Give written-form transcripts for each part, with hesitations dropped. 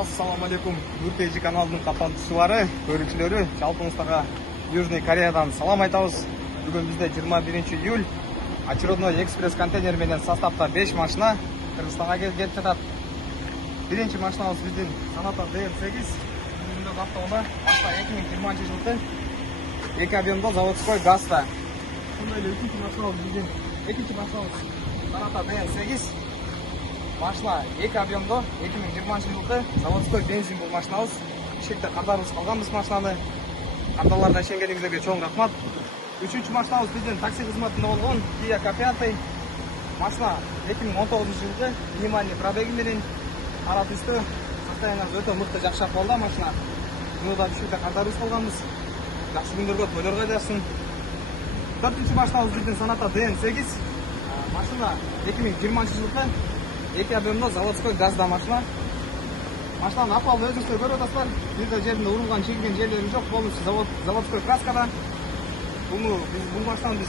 Ассаламу алейкум. Үртежи каналының катнашчылары, көрүүчүлөрү, жалпыңыздарга Южный Кореядан салам айтабыз. Бүгүн бизде 21 июль очередной экспресс контейнер менен составта 5 машина Кыргызстанга келип жатат. Биринчи машинабыз биздин Саната ДМ8. Бүгүндө автоунда башка 2020 жылы эки объемдо заводской газда. Ошондой эле экинчи машинабыз биздин Саната ДМ8. Машина 2 объемдо 2020 жылы заводской бензин бул машинабыз. Бишкекте картарыбыз калганбыз машинаны. Карталарда ишенгениңиздерге чоң рахмат. Үчүнчү машинабыз биздин такси кызматында болгон Kia K5. Машина 2019 жылы минимальный пробеги менен ара түстө состояниясы өтө мыкты, жакшы акыбалда машина. Мында бишкекте картарыбыз калганбыз. Жакшы күндөргө тойлорго айдашсын. Төртүнчү машинабыз биздин Саната ДМ8. Машина 2020 жылы 2 объемдо заводской газда машина. Машинанын акыбалын өзүңүздөр көрүп атасыздар. Бир да жеринде урулган, чегилген жерлери жок. Полностью заводской краскада. Бул машинаны биз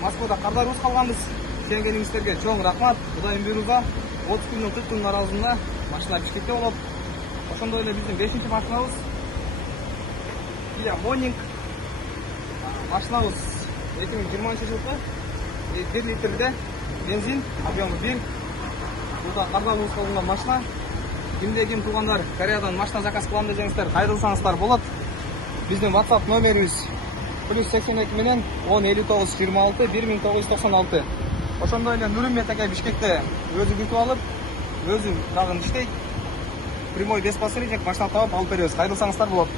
Москвада картарыбыз калганбыз. Ишенгениңиздерге чоң рахмат. Кудайым буйруга 30 күндөн 40 күндүн аралыгында машина Бишкекте болот. Ошондой эле биздин 5-чи машинабыз Kia Morning. Машинабыз 2020 жылы 1 литрде бензин, объемы 1. Burada картарыбыз калган машина. Кимде ким туугандар Кореядан машина заказ кылам десеңиздер, кайрылсаңыздар болот. Биздин WhatsApp номерибиз +82 менен 10 59 26 1996. Ошондой эле Нурмет ака Бишкекте өзү күтүп алып, өзү дагы иштейт. Прямой без посредник машина таап алып беребиз. Кайрылсаңыздар болот.